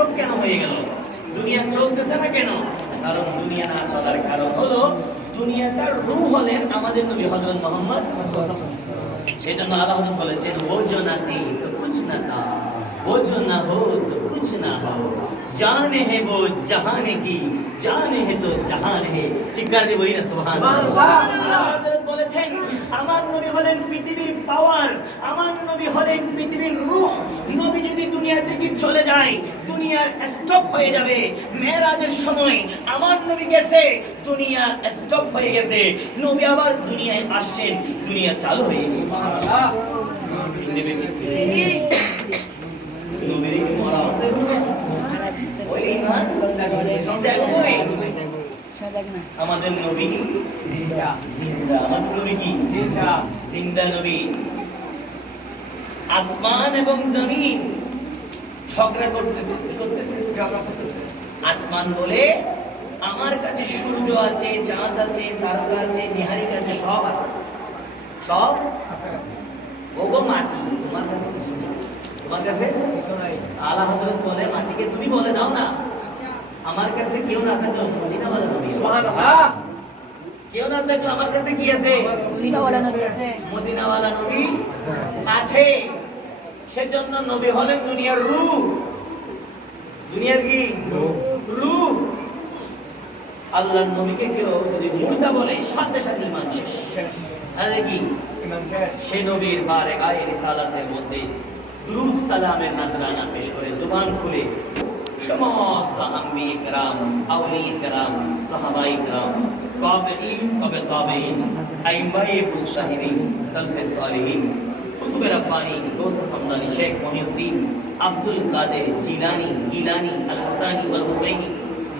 Stop কেন হয়ে গেল? দুনিয়া চলতেছে না কেন? কারণ দুনিয়া না চলার কারণ হলো দুনিয়াটার রূহ হলেন আমাদের নবী হযরত মুহাম্মদ। সেই জন্য আল্লাহ বলেছেন, ও जो ना थी तो कुछ ना था, वो जो ना हो तो कुछ ना हो, जान है वो जहान की, जान है तो जहान है। চিৎকার দিয়ে বলি না সুবহানাল্লাহ। হযরত বলেছেন, আমার নবী হলেন পৃথিবীর পাওয়ার, আমার নবী হলেন পৃথিবীর রূহ। নবী যদি দুনিয়া থেকে চলে যায়, দুনিয়ার স্টপ হয়ে যাবে। মেরাজের সময় আমার নবী গেছে, দুনিয়া স্টপ হয়ে গেছে। নবী আবার দুনিয়ায় আসছেন, দুনিয়া চালু হয়ে গেছে। সুবহানাল্লাহ। নবী ঠিক নবীর কি মরা হবে? ওই ইমান আমাদের নবী জিন্দা, জিন্দা। আমাদের নবী কি জিন্দা, জিন্দা নবী। আসমান এবং জমিন ঝগড়া করতেছে, ঝগড়া করতেছে। আসমান বলে আমার কাছে সূর্য আছে, চাঁদ আছে, তারকা আছে, নিহারিকা আছে, সব আছে, সব আছে। ওগো মাটি, তোমার কাছে কিছু নেই, তোমার কাছে কিছু নাই। আলা হযরত বলে মাটিকে তুমি বলে দাও না, আমার কাছে কেউ না থাকলে মদিনাওয়ালা নবী আছে। সুবহানাল্লাহ। কেউ না থাকলে আমার কাছে কি আছে? মদিনাওয়ালা নবী আছে, মদিনাওয়ালা নবী আছে। সেজন্য নবী হলেন দুনিয়ার রূহ। দুনিয়ার কি রূহ? আল্লাহর নবীকে কেউ যদি মুর্দা বলে, সাথে সাথে ঈমান শেষ। তাহলে কি ঈমান শেষ? সেই নবীর বারেগায়ে রিসালাতের মধ্যে দুরূদ সালামের নাজরানা পেশ করে জুবান খুলে সমস্ত আম্বিয়ে কেরাম, আউলিয়ে কেরাম, সাহাবায়ে কেরাম, তাবেঈন, তবে তাবেঈন, আইম্মায়ে মুজতাহিদিন, সালফে সালিহিন, কুতুবে রাব্বানী, গৌসে সামদানি, শেখ মহিউদ্দিন, আব্দুল কাদের জিলানী, গিলানী, আল হাসানী ওয়াল হুসাইনী,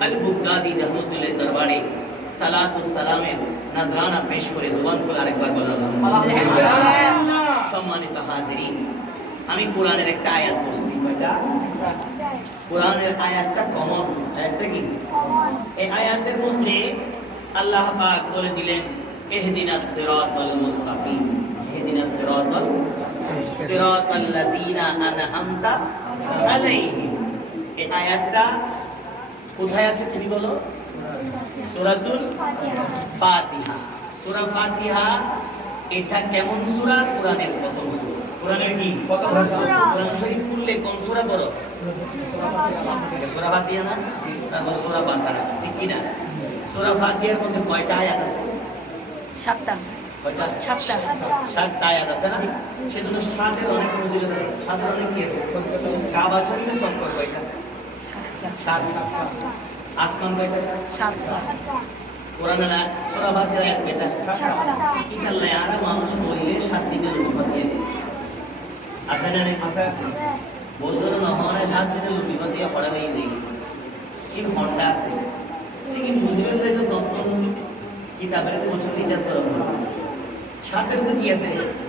আল বুগদাদি রহমতুল্লাহ দরবারে সালাতু সালামের নাজরানা পেশ করে জুবান খুলে আরেকবার বললাম আলহামদুলিল্লাহ। সম্মানিত হাজিরিন, আমি কোরআনের একটা আয়াত পড়ছি। কয়টা? কোরআনের আয়াতটা কমন। আয়াতটা কি কমন? এই আয়াতের মধ্যে আল্লাহ পাক বলে দিলেন, ইহদিনাস সিরাতাল মুস্তাকিম, ইহদিনাস সিরাতাল সিরাতাল লাযিনা আনআমতা আলাইহিম। এই আয়াতটা কোথায় আছে তুমি বলো? সূরাতুল ফাতিহা। সূরা ফাতিহা এটা কেমন সূরা? কোরআনের প্রথম সূরা। কোরআনের কি প্রথম সূরা? কোরআন শরীফ খুললে কোন সূরা পড়ো? সূরা ফাতিহা না? তারপর সূরা বাকারা, ঠিক কি না? সূরা ফাতিহার মধ্যে কয়টা আয়াত আছে? 7টা। কয়টা? 7টা। 7টা আয়াত আছে না? সেজন্য 7 এর অনেক ফজিলত আছে। 7 এর অনেক কি আছে? কাবা শরীফে সব করে কয়টা? 7টা। আসমান কয়টা? 7টা। কোরআনের সূরা ফাতিহার আয়াত কয়টা? 7টা। ইতাল্লাহ আর মানুষ বলিলে 7 দিনের লুটি ফাতিহা আছে না? নেই? আছে। বলছর না হয় 7 দিনের লুটি ফাতিহা পড়াবেই নেই। এই ঘন্টা আছে। लेकिन বুঝবে যে তো নতুন কিতাবের প্রচুর রিচার্জ করা হয়। 7 এর মধ্যে কি আছে?